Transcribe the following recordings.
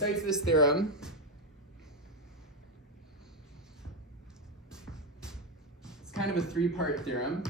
cites this theorem. It's kind of a three-part theorem.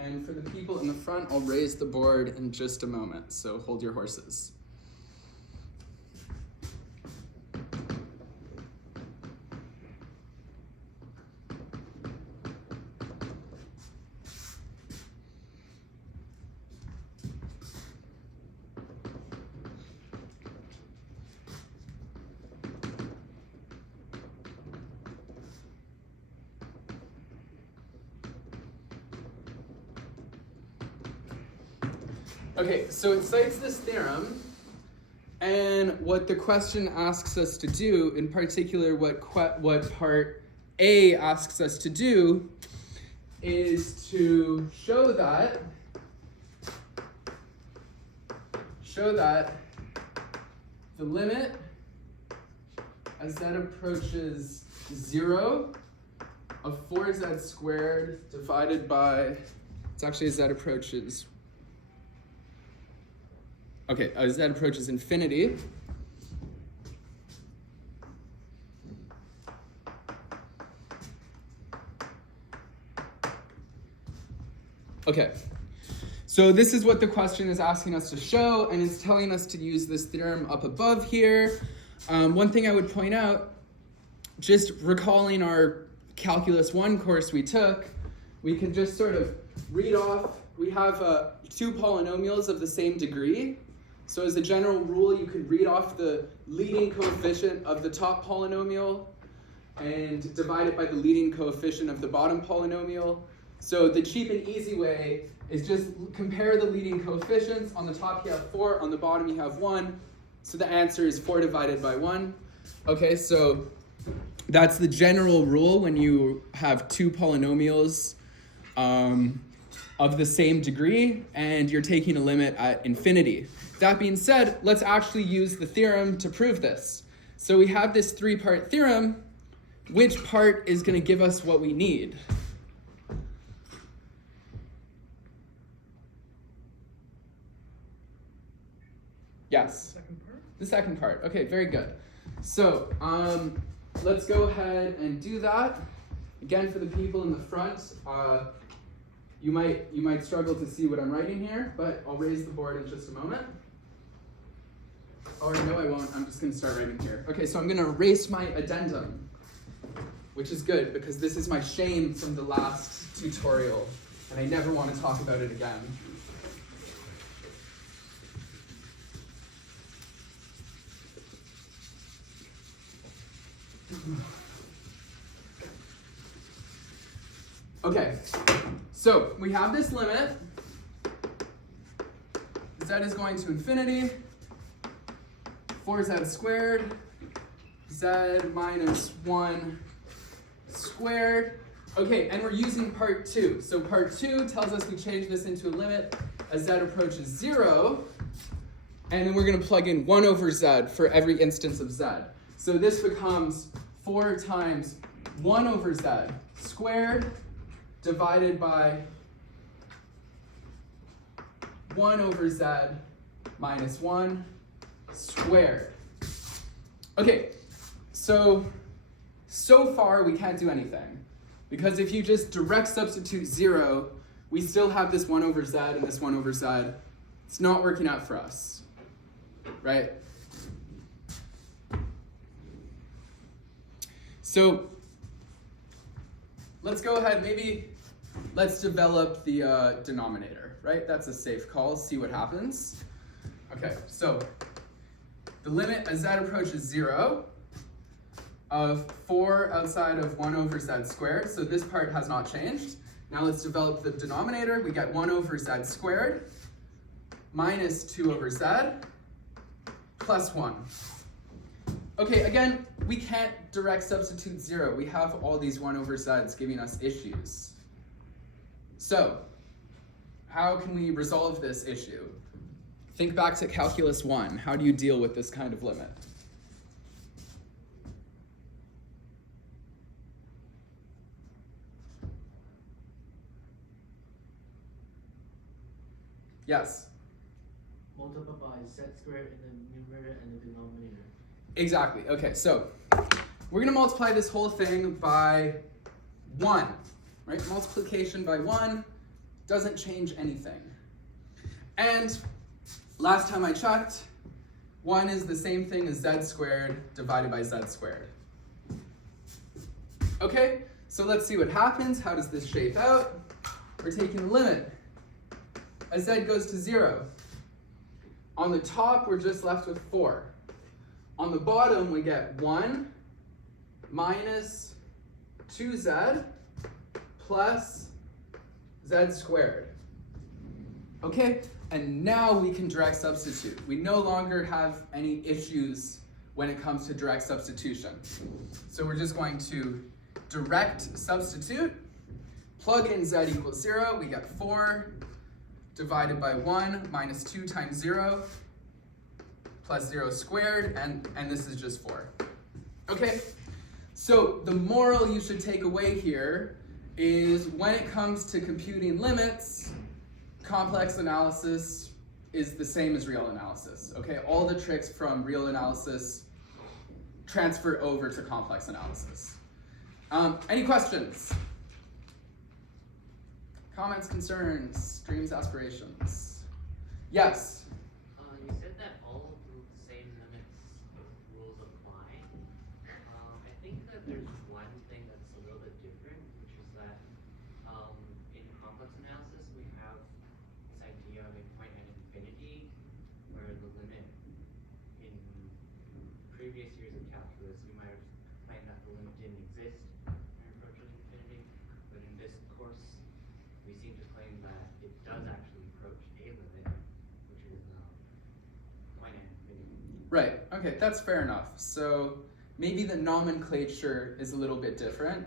And for the people in the front, I'll raise the board in just a moment, so hold your horses. Okay, so it cites this theorem, and what the question asks us to do, in particular what part A asks us to do, is to show that the limit as z approaches 0 of 4z squared divided by, it's actually as z approaches, okay, as z approaches infinity, okay, so this is what the question is asking us to show, and it's telling us to use this theorem up above here. One thing I would point out, just recalling our Calculus 1 course we took, we can just sort of read off, we have two polynomials of the same degree. So as a general rule, you could read off the leading coefficient of the top polynomial and divide it by the leading coefficient of the bottom polynomial. So the cheap and easy way is just compare the leading coefficients. On the top you have 4, on the bottom you have 1. So the answer is 4 divided by 1. Okay, so that's the general rule when you have two polynomials of the same degree and you're taking a limit at infinity. That being said, let's actually use the theorem to prove this. So we have this three-part theorem. Which part is going to give us what we need? Yes? Second part? The second part. Okay, very good. So let's go ahead and do that. Again, for the people in the front, you might struggle to see what I'm writing here, but I'll raise the board in just a moment. Or no, I won't. I'm just going to start writing here. Okay, so I'm going to erase my addendum, which is good because this is my shame from the last tutorial, and I never want to talk about it again. Okay, so we have this limit. Z is going to infinity. 4z squared, z minus 1 squared. Okay, and we're using part 2. So part 2 tells us we change this into a limit as z approaches 0. And then we're going to plug in 1 over z for every instance of z. So this becomes 4 times 1 over z squared divided by 1 over z minus 1 squared. Okay, so far we can't do anything. Because if you just direct substitute 0, we still have this 1 over z and this 1 over z. It's not working out for us, right? So let's go ahead, maybe let's develop the denominator, right? That's a safe call, see what happens. Okay, so the limit as z approaches 0 of 4 outside of 1 over z squared, so this part has not changed. Now let's develop the denominator. We get 1 over z squared minus 2 over z plus 1. Okay, again, we can't direct substitute 0. We have all these 1 over z's giving us issues. So, how can we resolve this issue? Think back to Calculus 1. How do you deal with this kind of limit? Yes? Multiply by z squared in the numerator and the denominator. Exactly. Okay, so we're going to multiply this whole thing by 1. Right? Multiplication by 1 doesn't change anything. And last time I checked, 1 is the same thing as z squared divided by z squared. Okay, so let's see what happens. How does this shape out? We're taking the limit as z goes to 0. On the top, we're just left with 4. On the bottom, we get 1 minus 2z plus z squared. Okay, and now we can direct substitute. We no longer have any issues when it comes to direct substitution. So we're just going to direct substitute, plug in z equals 0, we get 4 divided by 1 minus 2 times 0 plus 0 squared, and this is just 4. Okay, so the moral you should take away here is when it comes to computing limits, complex analysis is the same as real analysis. Okay, all the tricks from real analysis transfer over to complex analysis. Any questions? Comments, concerns, dreams, aspirations? Yes? You said that all of the same limits rules apply. I think that there's one thing that's a little bit different, which is that in complex analysis we have this idea of a point at infinity, where the limit in previous years of calculus you might have claimed that the limit didn't exist when you're approaching infinity, but in this course we seem to claim that it does actually approach a limit, which is point at infinity. Right, okay, that's fair enough. So maybe the nomenclature is a little bit different.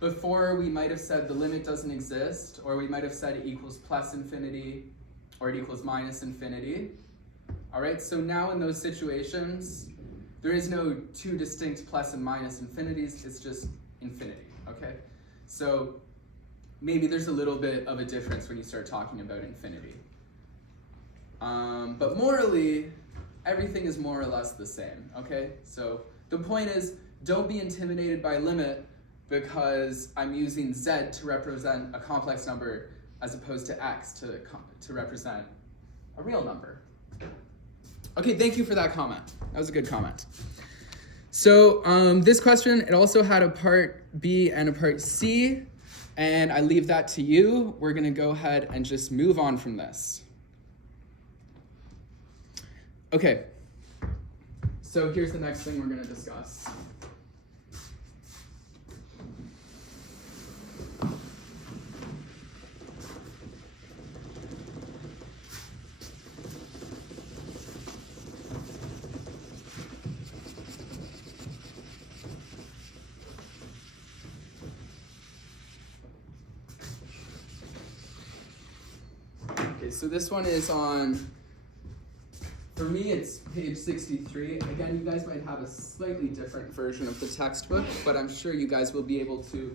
Before we might have said the limit doesn't exist, or we might have said it equals plus infinity, or it equals minus infinity. All right, so now in those situations, there is no two distinct plus and minus infinities, it's just infinity, okay? So maybe there's a little bit of a difference when you start talking about infinity. But morally, everything is more or less the same, okay? So the point is, don't be intimidated by limit because I'm using z to represent a complex number as opposed to x to represent a real number. Okay, thank you for that comment. That was a good comment. So this question, it also had a part B and a part C, and I leave that to you. We're gonna go ahead and just move on from this. Okay, so here's the next thing we're gonna discuss. Okay, so this one is on, for me it's page 63. Again, you guys might have a slightly different version of the textbook, but I'm sure you guys will be able to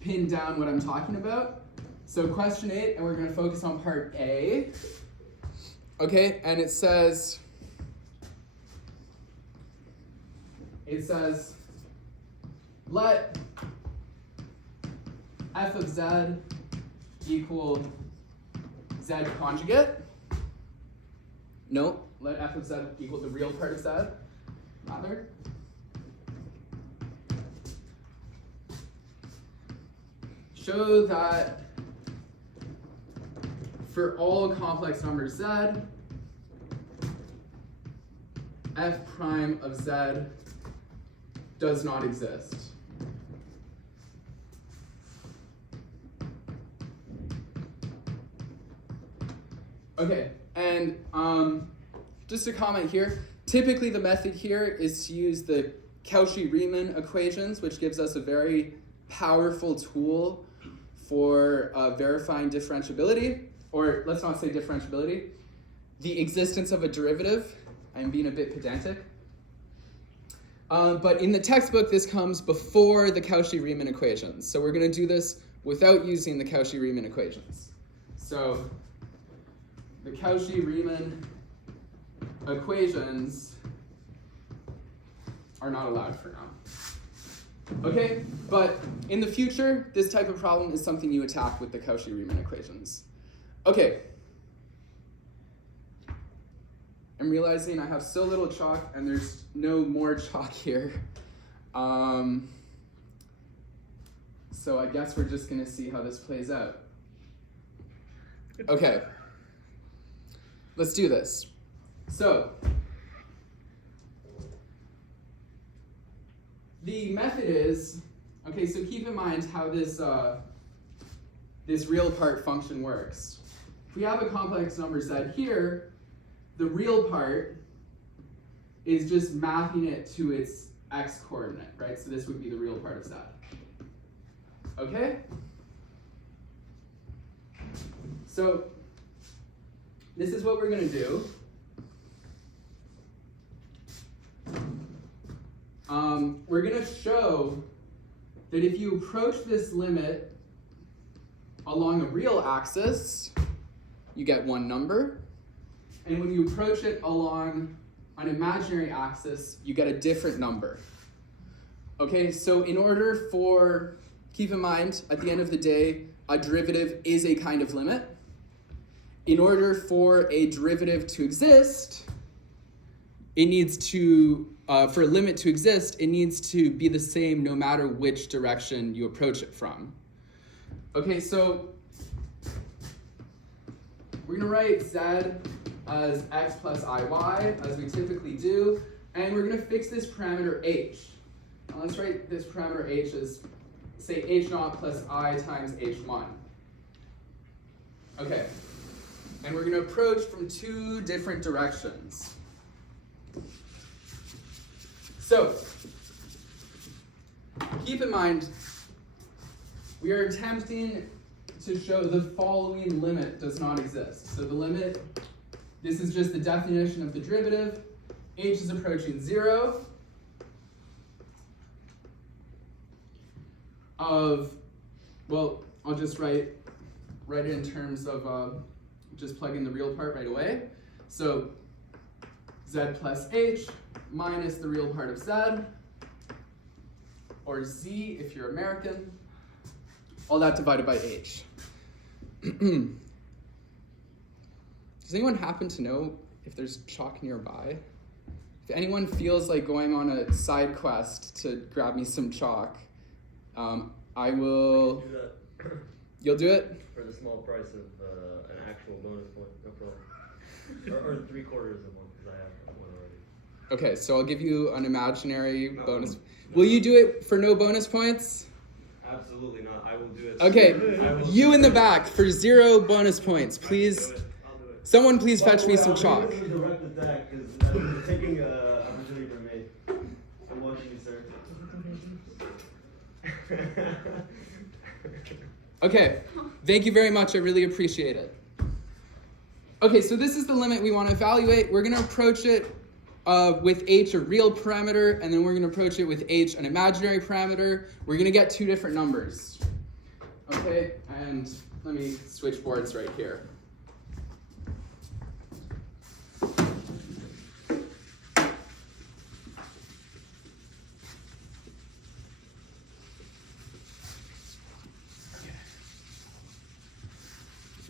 pin down what I'm talking about. So question 8, and we're going to focus on part A. Okay, and it says, let f of z equal z conjugate. No, let f of z equal the real part of z, rather. show that for all complex numbers z, f prime of z does not exist. Okay, and just a comment here. Typically the method here is to use the Cauchy-Riemann equations, which gives us a very powerful tool for verifying differentiability, or let's not say differentiability, the existence of a derivative. I'm being a bit pedantic. But in the textbook, this comes before the Cauchy-Riemann equations. So we're going to do this without using the Cauchy-Riemann equations. So the Cauchy-Riemann equations are not allowed for now. Okay, but in the future, this type of problem is something you attack with the Cauchy-Riemann equations. Okay. I'm realizing I have so little chalk and there's no more chalk here. So I guess we're just gonna see how this plays out. Okay, let's do this. So, the method is, okay, so keep in mind how this, this real part function works. If we have a complex number z here, the real part is just mapping it to its x coordinate, right? So this would be the real part of z. Okay? So this is what we're going to do. We're going to show that if you approach this limit along a real axis, you get one number. And when you approach it along an imaginary axis, you get a different number. Okay, so in order for, keep in mind, at the end of the day, a derivative is a kind of limit. In order for a derivative to exist, it needs to, for a limit to exist, it needs to be the same no matter which direction you approach it from. Okay, so we're gonna write z as x plus iy, as we typically do, and we're going to fix this parameter h. Now let's write this parameter h as, say, h naught plus I times h1. Okay, and we're going to approach from two different directions. So, keep in mind, we are attempting to show the following limit does not exist. So the limit, this is just the definition of the derivative. H is approaching 0 of, well, I'll just write it in terms of just plug in the real part right away. So z plus h minus the real part of z, or z if you're American, all that divided by h. Does anyone happen to know if there's chalk nearby? If anyone feels like going on a side quest to grab me some chalk, I will... Do that. You'll do it? For the small price of an actual bonus point, no problem. Or 3/4 of one, because I have one already. Okay, so I'll give you an imaginary No, bonus. no. Will you do it for no bonus points? Absolutely not. I will do it. Okay, I will you do in the it. back for 0 bonus points, please. I'll do it. Someone please fetch me some chalk. This is a direct attack, because I'm taking an opportunity for me. I'm watching you, sir. Okay, thank you very much. I really appreciate it. Okay, so this is the limit we want to evaluate. We're going to approach it with h a real parameter, and then we're going to approach it with h an imaginary parameter. We're going to get two different numbers. Okay, and let me switch boards right here.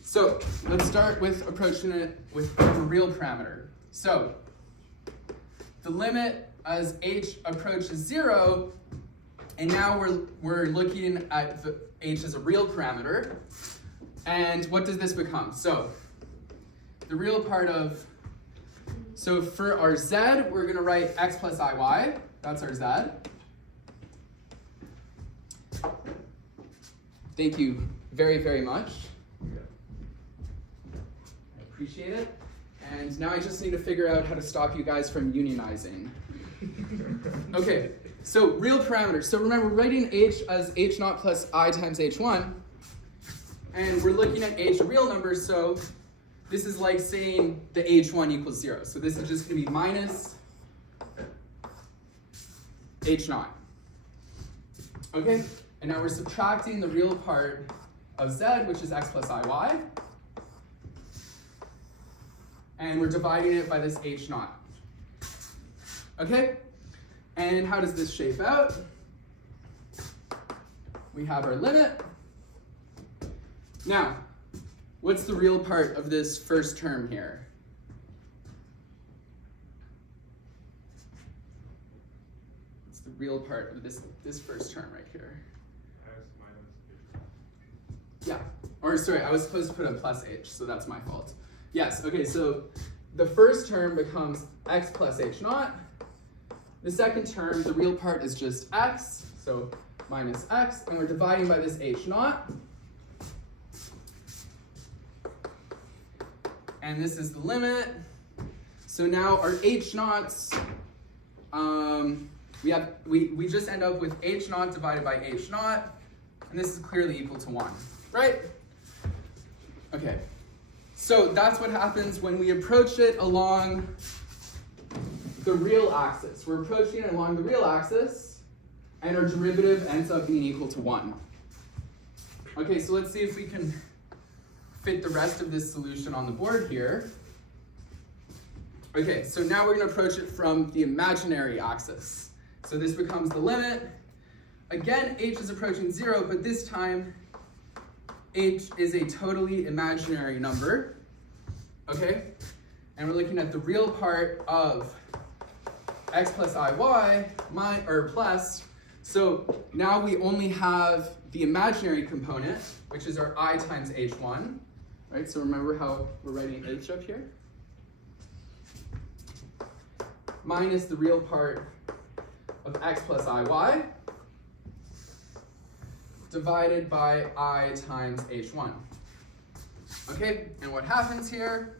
So let's start with approaching it with a real parameter. So the limit as h approaches 0, and now we're looking at h is a real parameter. And what does this become? So the real part of, so for our z, we're going to write x plus iy. That's our z. Thank you very, very much. I appreciate it. And now I just need to figure out how to stop you guys from unionizing. Okay, so real parameters. So remember, writing h as h naught plus I times h1. And we're looking at h, a real number, so this is like saying the h1 equals 0. So this is just going to be minus h naught. Okay, and now we're subtracting the real part of z, which is x plus iy. And we're dividing it by this h naught. Okay, and how does this shape out? We have our limit. Now, what's the real part of this first term here? What's the real part of this first term right here? X minus h. Yeah, or sorry, I was supposed to put a plus h, so that's my fault. Yes, okay, so the first term becomes x plus h naught. The second term, the real part is just x, so minus x, and we're dividing by this h naught. And this is the limit. So now our h naughts, we just end up with h naught divided by h naught, and this is clearly equal to 1, right? Okay, so that's what happens when we approach it along the real axis. We're approaching it along the real axis, and our derivative ends up being equal to 1. Okay, so let's see if we can fit the rest of this solution on the board here. Okay, so now we're going to approach it from the imaginary axis. So this becomes the limit. Again, h is approaching 0, but this time h is a totally imaginary number. Okay, and we're looking at the real part of x plus iy, plus. So now we only have the imaginary component, which is our I times h1. Right, so remember how we're writing h up here? Minus the real part of x plus iy divided by I times h1. Okay, and what happens here?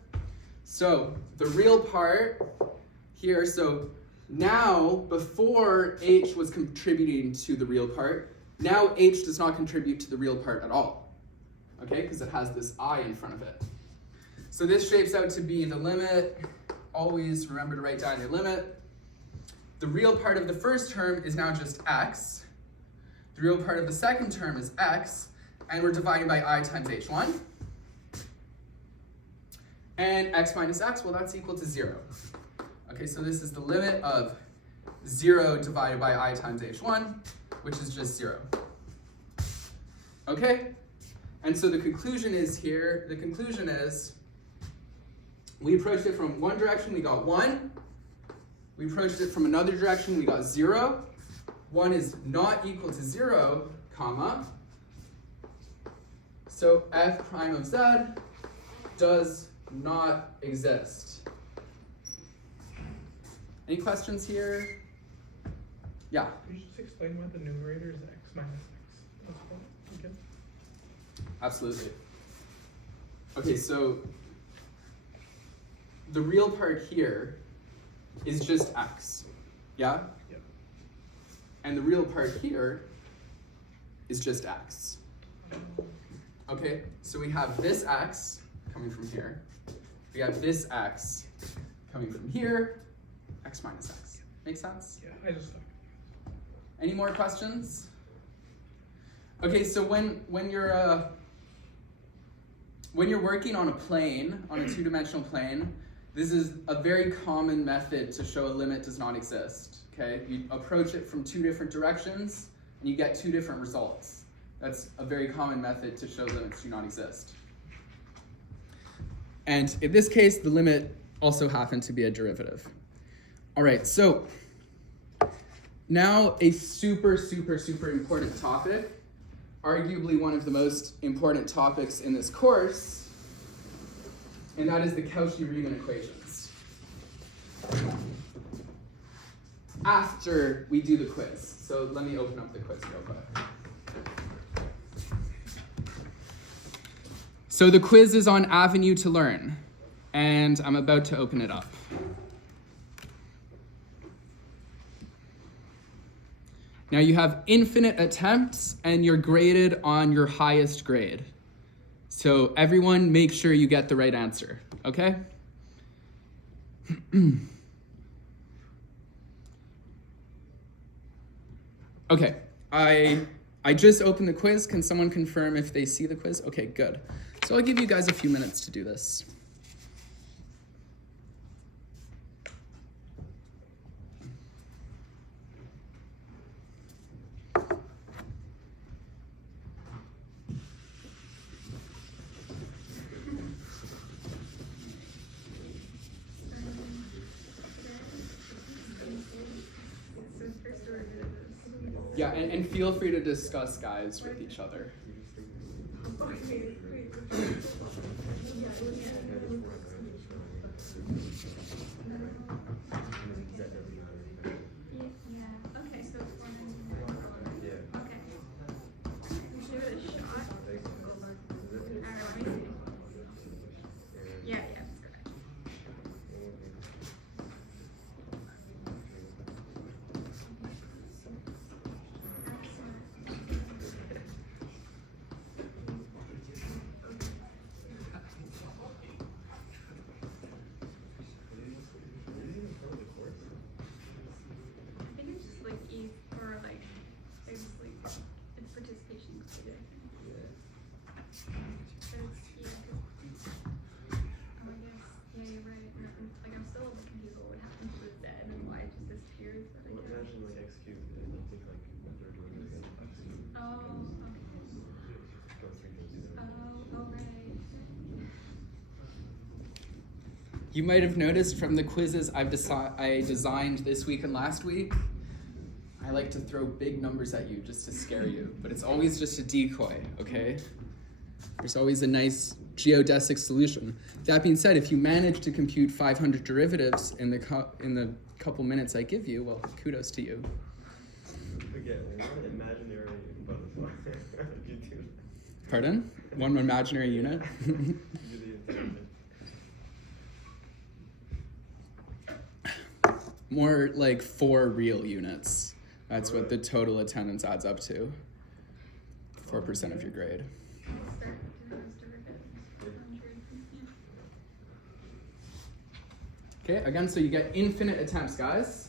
So the real part here, so now before h was contributing to the real part, now h does not contribute to the real part at all. Okay, because it has this I in front of it. So this shapes out to be the limit. Always remember to write down your limit. The real part of the first term is now just x. The real part of the second term is x, and we're dividing by I times h1. And x minus x, well, that's equal to 0. Okay, so this is the limit of 0 divided by I times h1, which is just 0. Okay? And so the conclusion is here, we approached it from one direction, we got 1. We approached it from another direction, we got 0. 1 is not equal to 0, comma. So f prime of z does not exist. Any questions here? Yeah? Could you just explain why the numerator is x minus x as well again? Absolutely. Okay, so the real part here is just x, yeah? Yep. And the real part here is just x. Okay, so we have this x coming from here. We have this x coming from here, x minus x. Make sense? Yeah, I just thought. Any more questions? Okay, so when you're working on a plane, on a two-dimensional plane, this is a very common method to show a limit does not exist. Okay, you approach it from two different directions, and you get two different results. That's a very common method to show limits do not exist. And in this case, the limit also happened to be a derivative. All right, so now a super, super, super important topic arguably one of the most important topics in this course, and that is the Cauchy-Riemann equations. After we do the quiz. So let me open up the quiz real quick. So the quiz is on Avenue to Learn, and I'm about to open it up. Now you have infinite attempts, and you're graded on your highest grade. So everyone make sure you get the right answer, okay? Okay, I just opened the quiz. Can someone confirm if they see the quiz? Okay, good. So I'll give you guys a few minutes to do this. Yeah, and feel free to discuss, guys, with each other. Okay, so it's one and okay. You should give it a shot. Alright, let me see. Yeah, that's correct. I think it's just like E or like basically it's participation included. But it's oh, I guess you're right. Like I'm still confused what happened to the Z and why it just disappeared. But I Well, guess. imagine like x cubed, and I think like what they're doing is x cubed. Oh, okay. Go 3 times 0. Oh, right. You might have noticed from the quizzes I designed this week and last week, I like to throw big numbers at you just to scare you, but it's always just a decoy, okay? There's always a nice geodesic solution. That being said, if you manage to compute 500 derivatives in the couple minutes I give you, well, kudos to you. Again, one imaginary butterfly. You do Pardon? One imaginary unit? you do the entire thing. More like 4 real units. That's what the total attendance adds up to. 4% of your grade. Start doing those derivatives. Okay, again, so you get infinite attempts, guys.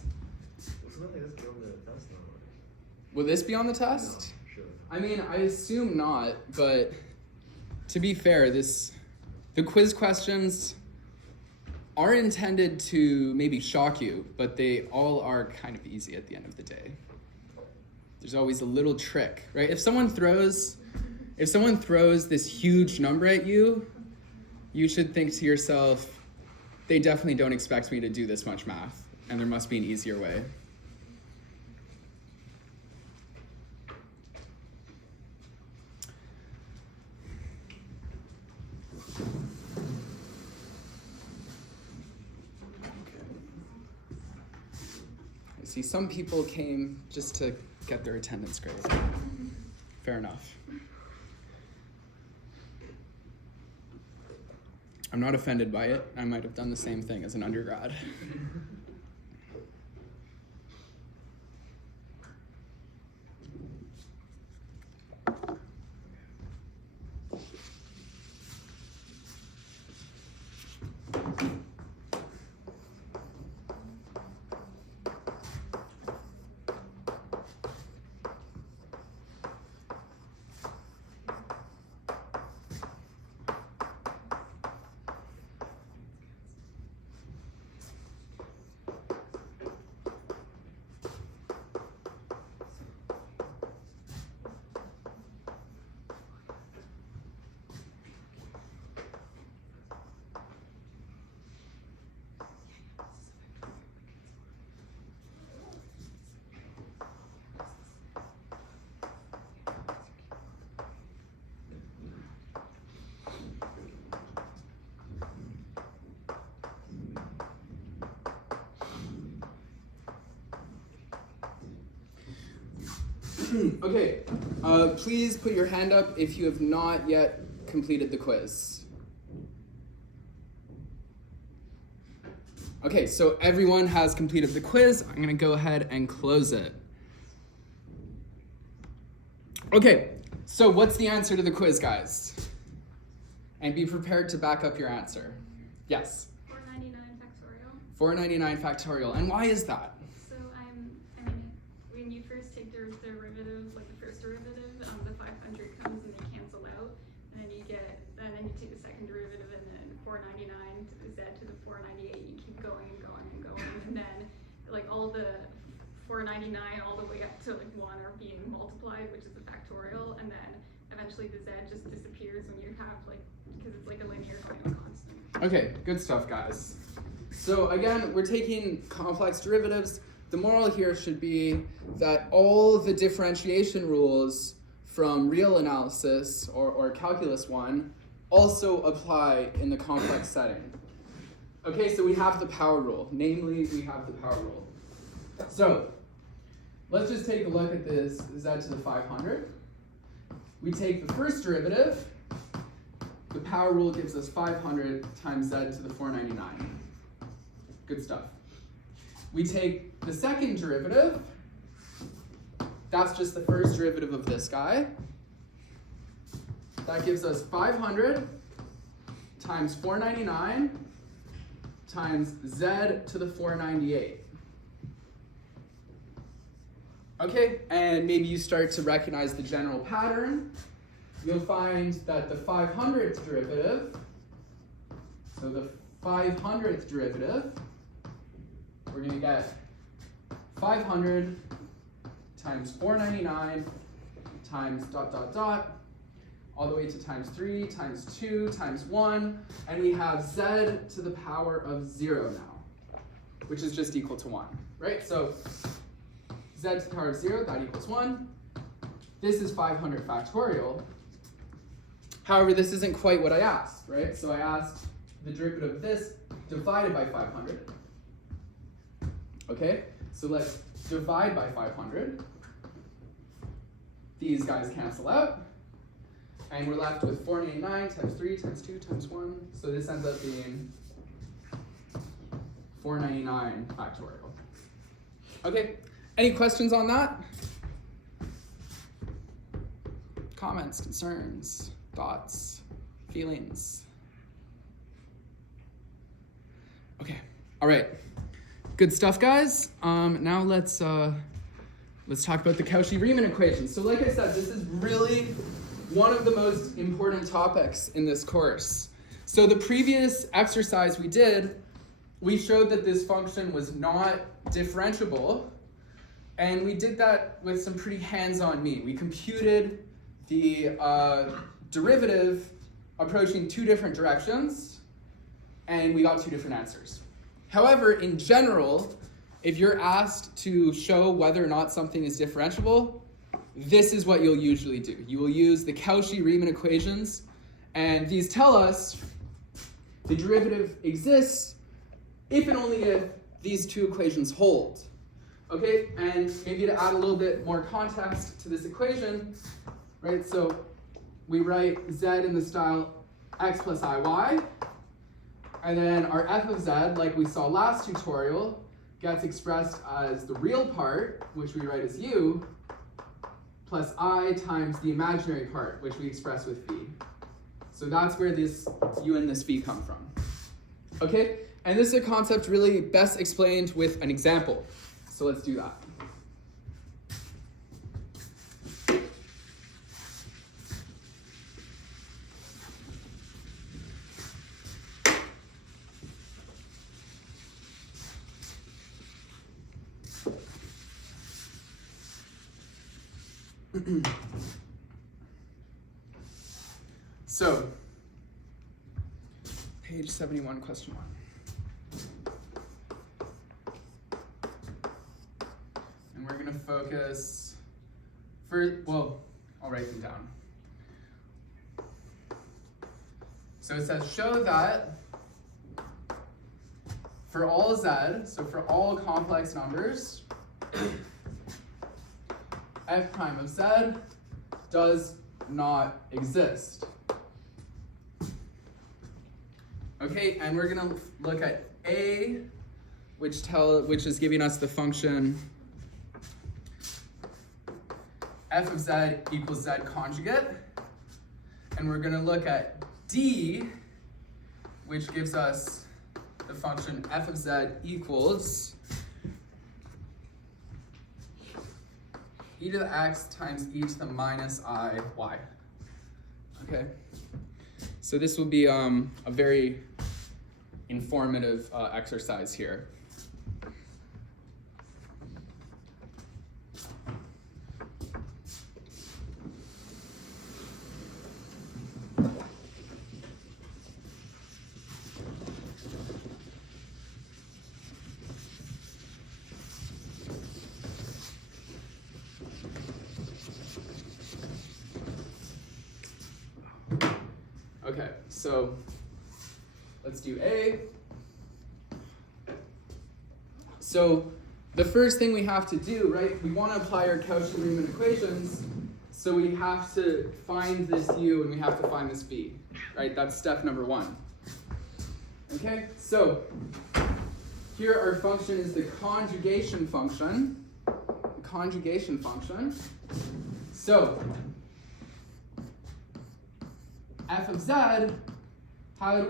Well, something like this go on the test now. Will this be on the test? No, sure. I mean, I assume not, but to be fair, the quiz questions are intended to maybe shock you, but they all are kind of easy at the end of the day. There's always a little trick, right? If someone throws this huge number at you, you should think to yourself, they definitely don't expect me to do this much math, and there must be an easier way. I see some people came just to get their attendance grade. Fair enough. I'm not offended by it. I might have done the same thing as an undergrad. Okay, please put your hand up if you have not yet completed the quiz. Okay, so everyone has completed the quiz. I'm gonna go ahead and close it. Okay, so what's the answer to the quiz, guys? And be prepared to back up your answer. Yes? 499 factorial. 499 factorial. And why is that? So I mean, when you first take the derivative, like the first derivative, the 500 comes and they cancel out, and then you take the second derivative, and then 499 to the z to the 498. You keep going and going and going, and then like all the 499 all the way up to like 1 are being multiplied, which is the factorial, and then eventually the z just disappears when you have like, because it's like a linear final constant. Okay, good stuff, guys. So again, we're taking complex derivatives. The moral here should be that all the differentiation rules from real analysis or calculus 1 also apply in the complex setting. Okay, so we have the power rule. Namely, we have the power rule. So let's just take a look at this z to the 500. We take the first derivative. The power rule gives us 500 times z to the 499. Good stuff. We take the second derivative. That's just the first derivative of this guy. That gives us 500 times 499 times z to the 498. Okay, and maybe you start to recognize the general pattern. You'll find that the 500th derivative, so the 500th derivative, we're going to get 500 times 499 times dot dot dot, all the way to times 3 times 2 times 1, and we have z to the power of 0 now, which is just equal to 1, right? So z to the power of 0, that equals 1. This is 500 factorial. However, this isn't quite what I asked, right? So I asked the derivative of this divided by 500. Okay, so let's divide by 500. These guys cancel out. And we're left with 499 times 3 times 2 times 1. So this ends up being 499 factorial. Okay, any questions on that? Comments, concerns, thoughts, feelings? Okay, all right. Good stuff, guys. Now let's talk about the Cauchy-Riemann equation. So like I said, this is really one of the most important topics in this course. So the previous exercise we did, we showed that this function was not differentiable, and we did that with some pretty hands-on mean. We computed the derivative approaching 2 different directions, and we got 2 different answers. However, in general, if you're asked to show whether or not something is differentiable, this is what you'll usually do. You will use the Cauchy-Riemann equations, and these tell us the derivative exists if and only if these 2 equations hold. Okay, and maybe to add a little bit more context to this equation, right, so we write z in the style x plus iy, and then our f of z, like we saw last tutorial, gets expressed as the real part, which we write as u, plus I times the imaginary part, which we express with v. So that's where this u and this v come from. Okay, and this is a concept really best explained with an example. So let's do that. So, page 71, question 1. And we're going to focus, I'll write them down. So it says, show that for all z, so for all complex numbers, f prime of z does not exist. Okay, and we're gonna look at A, which is giving us the function f of z equals z conjugate. And we're gonna look at D, which gives us the function f of z equals e to the x times e to the minus I y. Okay, so this will be a very informative exercise here. Okay, so let's do A. So the first thing we have to do, right, we want to apply our Cauchy-Riemann equations, so we have to find this U and we have to find this V, right? That's step number one. Okay, so here our function is the conjugation function. The conjugation function. So f of z, how do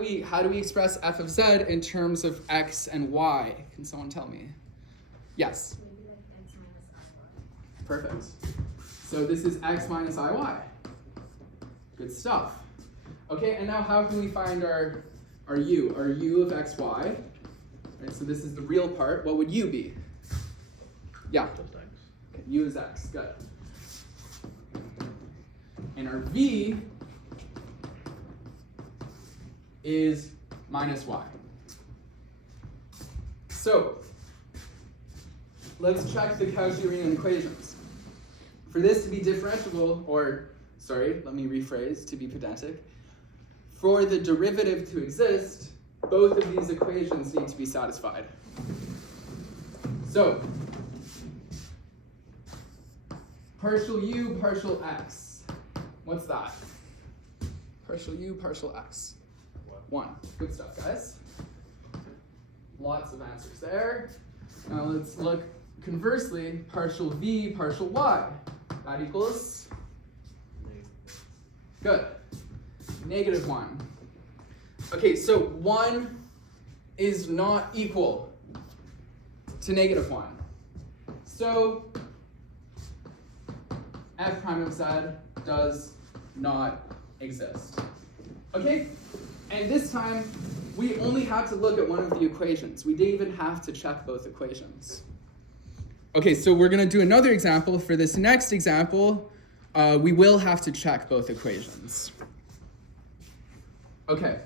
we express f of z in terms of x and y? Can someone tell me? Yes. Maybe like x minus iy. Perfect. So this is x minus iy. Good stuff. Okay, and now how can we find our u? Our u of xy. Right, so this is the real part. What would u be? Yeah. Just x. Okay, u is x. Good. And our v is minus y. So let's check the Cauchy-Riemann equations. For this to be differentiable, or sorry, let me rephrase to be pedantic. For the derivative to exist, both of these equations need to be satisfied. So partial u, partial x. What's that? Partial u, partial x. 1. Good stuff, guys. Lots of answers there. Now let's look conversely, partial v, partial y. That equals? Good. -1. Okay, so 1 is not equal to -1. So f prime of z does not exist. Okay? And this time, we only had to look at one of the equations. We didn't even have to check both equations. Okay, so we're going to do another example. For this next example, we will have to check both equations. Okay.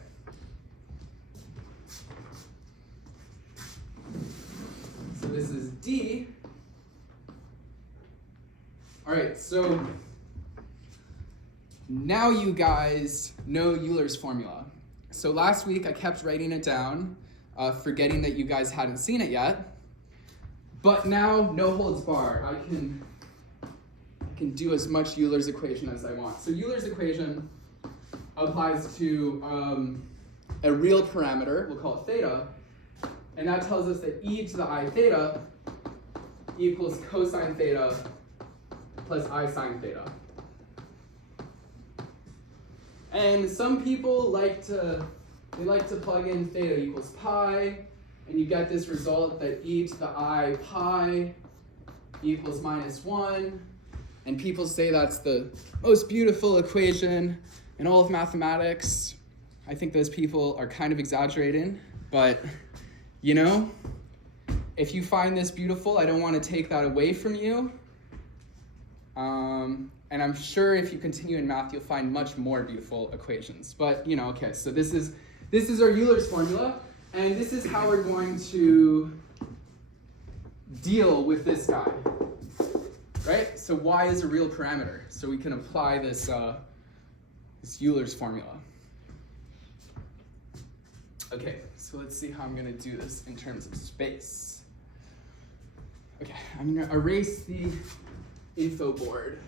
So this is D. All right, so now you guys know Euler's formula. So last week I kept writing it down, forgetting that you guys hadn't seen it yet. But now, no holds barred. I can do as much Euler's equation as I want. So Euler's equation applies to a real parameter, we'll call it theta, and that tells us that e to the I theta equals cosine theta plus I sine theta. And some people like to plug in theta equals pi, and you get this result that e to the I pi equals -1. And people say that's the most beautiful equation in all of mathematics. I think those people are kind of exaggerating, but you know, if you find this beautiful, I don't want to take that away from you. And I'm sure if you continue in math, you'll find much more beautiful equations. But you know, okay, so this is our Euler's formula, and this is how we're going to deal with this guy, right? So y is a real parameter, so we can apply this this Euler's formula. Okay, so let's see how I'm going to do this in terms of space. Okay, I'm going to erase the info board.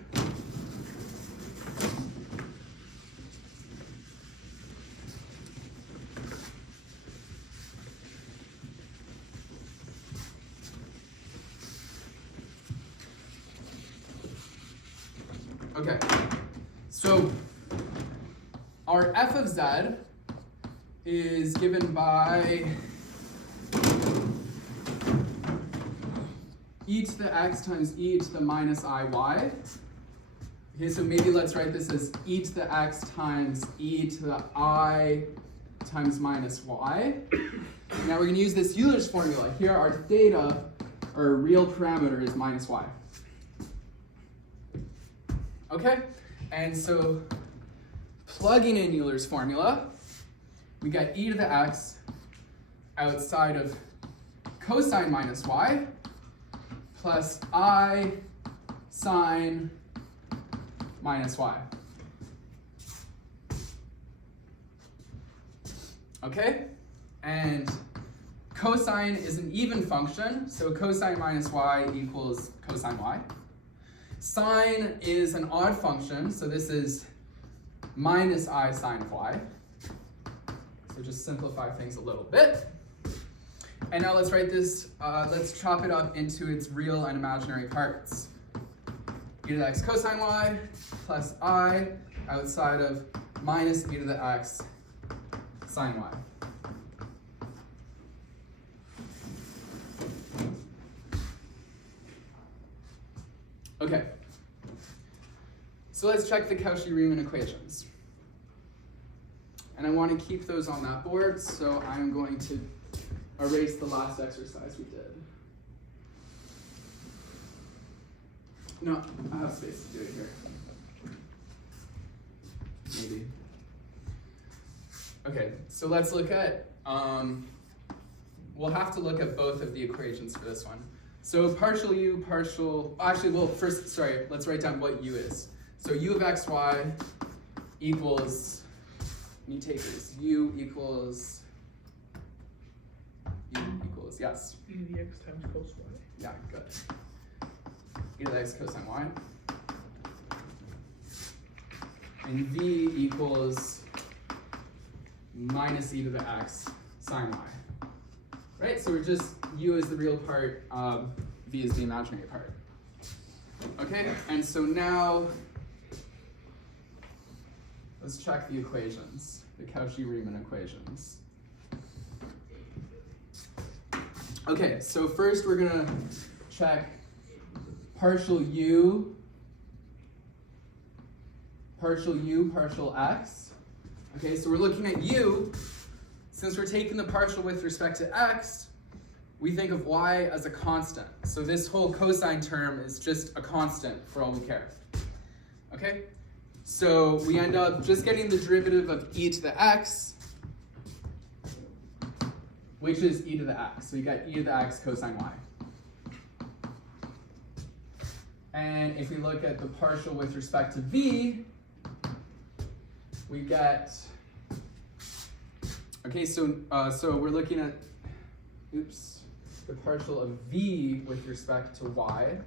Okay, so our f of z is given by e to the x times e to the minus iy. Okay, so maybe let's write this as e to the x times e to the I times minus y. Now we're going to use this Euler's formula. Here our theta, our real parameter, is minus y. Okay, and so plugging in Euler's formula, we get e to the x outside of cosine minus y plus I sine minus y. Okay, and cosine is an even function, so cosine minus y equals cosine y. Sine is an odd function, so this is minus I sine y. So just simplify things a little bit. And now let's write this, let's chop it up into its real and imaginary parts. E to the x cosine y plus I outside of minus e to the x sine y. Okay, so let's check the Cauchy-Riemann equations. And I want to keep those on that board, so I'm going to erase the last exercise we did. No, I have space to do it here. Maybe. Okay, so let's look at, we'll have to look at both of the equations for this one. So partial u, partial, actually, well, first, sorry, let's write down what u is. So u of xy equals, let me take this, u equals, yes. E to the x times cos y. Yeah, good. E to the x cosine y. And v equals minus e to the x sine y. Right, so we're just, u is the real part, v is the imaginary part. Okay, and so now, let's check the equations, the Cauchy-Riemann equations. Okay, so first we're gonna check partial u, partial x. Okay, so we're looking at u. Since we're taking the partial with respect to x, we think of y as a constant. So this whole cosine term is just a constant for all we care. Okay, so we end up just getting the derivative of e to the x, which is e to the x. So we got e to the x cosine y. And if we look at the partial with respect to v, we get, okay, so we're looking at, the partial of v with respect to y.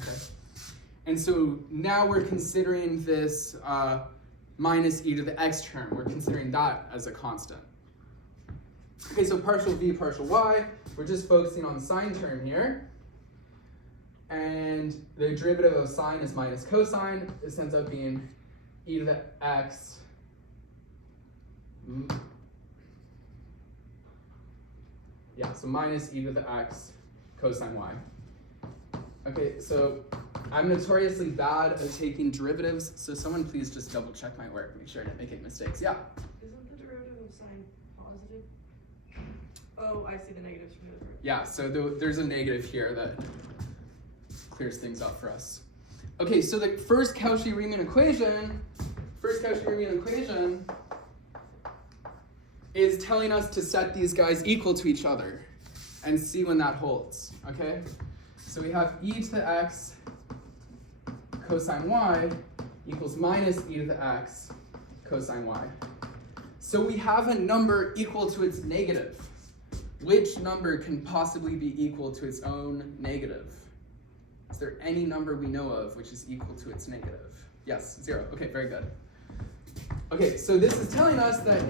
Okay. And so now we're considering this minus e to the x term. We're considering that as a constant. Okay, so partial v, partial y, we're just focusing on the sine term here. And the derivative of sine is minus cosine. This ends up being e to the x so minus e to the x cosine y. Okay, so I'm notoriously bad at taking derivatives, so someone please just double check my work, make sure I didn't make any mistakes. Yeah? Isn't the derivative of sine positive? Oh, I see the negatives from the other. Yeah, so there's a negative here that clears things up for us. Okay, so the first Cauchy-Riemann equation is telling us to set these guys equal to each other and see when that holds, okay? So we have e to the x cosine y equals minus e to the x cosine y. So we have a number equal to its negative. Which number can possibly be equal to its own negative? Is there any number we know of which is equal to its negative? Yes, 0. Okay, very good. Okay, so this is telling us that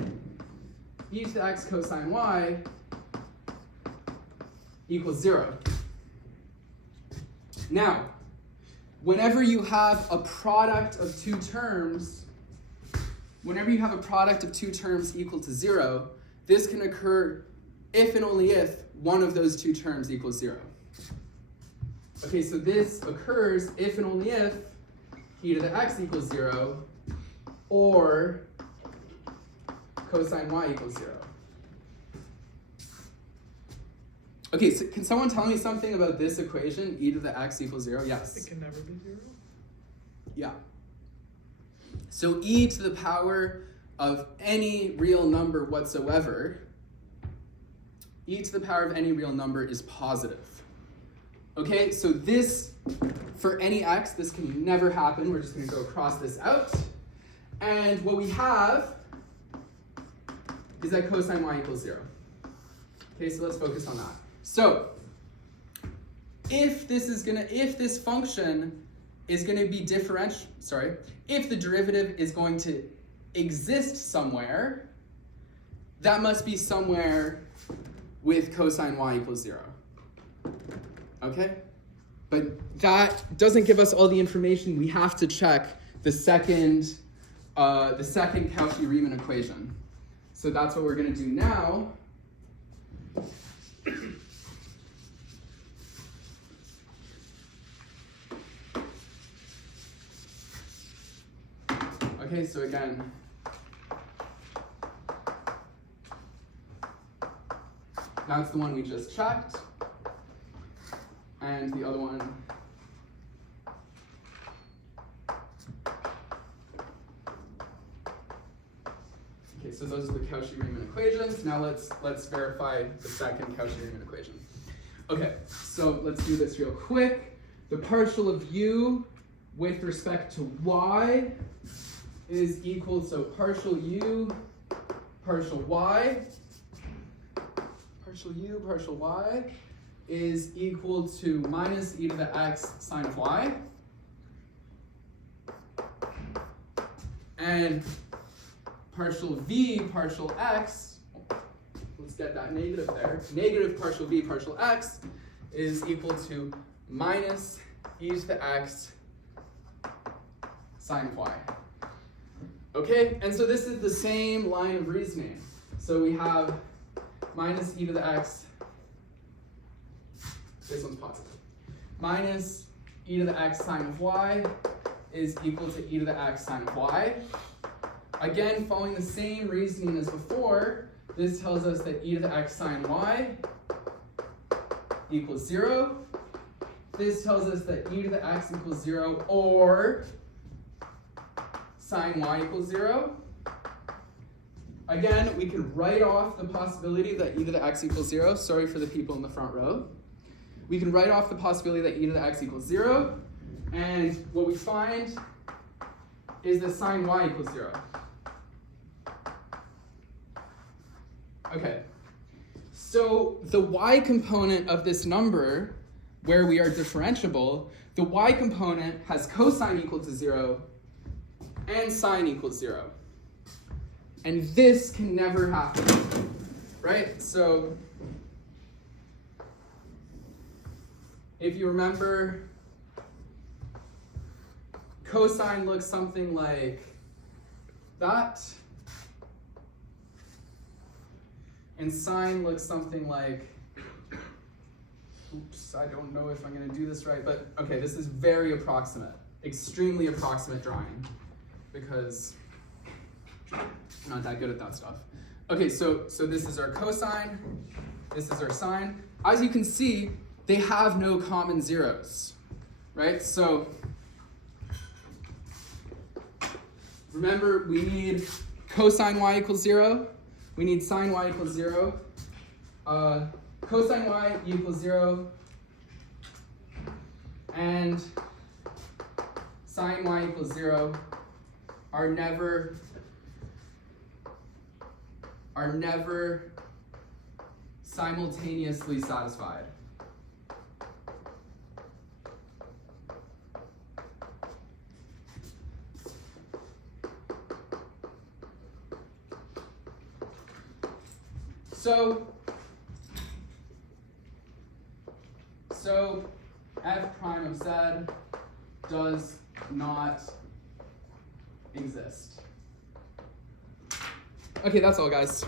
e to the x cosine y equals 0. Now, whenever you have a product of two terms, equal to 0, this can occur if and only if one of those two terms equals 0. Okay, so this occurs if and only if e to the x equals 0 or cosine y equals 0. Okay, so can someone tell me something about this equation, e to the x equals 0? Yes. It can never be 0. Yeah. So e to the power of any real number whatsoever, e to the power of any real number is positive. Okay, so this, for any x, this can never happen. We're just going to go across this out. And what we have is that cosine y equals 0. Okay, so let's focus on that. So, if this function is going to be if the derivative is going to exist somewhere, that must be somewhere with cosine y equals 0. Okay? But that doesn't give us all the information. We have to check the second Cauchy-Riemann equation. So that's what we're going to do now. Okay, so again, that's the one we just checked, and the other one okay, so those are the Cauchy-Riemann equations. Now let's verify the second Cauchy-Riemann equation. Okay, so let's do this real quick. The partial of u with respect to y is equal to partial u, partial y, is equal to minus e to the x sine of y. And partial v, partial x, let's get that negative there, negative partial v, partial x is equal to minus e to the x sine of y. Okay, and so this is the same line of reasoning. So we have minus e to the x, this one's positive, minus e to the x sine of y is equal to e to the x sine of y. Again, following the same reasoning as before, this tells us that e to the x sine y equals 0. This tells us that e to the x equals 0 or sine y equals 0. Again, we can write off the possibility that e to the x equals 0. Sorry for the people in the front row. We can write off the possibility that e to the x equals 0. And what we find is that sine y equals 0. Okay. So the y component of this number, where we are differentiable, the y component has cosine equal to 0 and sine equals 0. And this can never happen, right? So if you remember, cosine looks something like that, and sine looks something like, oops, I don't know if I'm going to do this right, but okay, this is very approximate, extremely approximate drawing, because I'm not that good at that stuff. Okay, so this is our cosine, this is our sine. As you can see, they have no common zeros, right? So remember, we need cosine y equals 0. We need sine y equals 0. Cosine y equals 0. And sine y equals 0 are never simultaneously satisfied. So f prime of z does not exist. Okay, that's all, guys.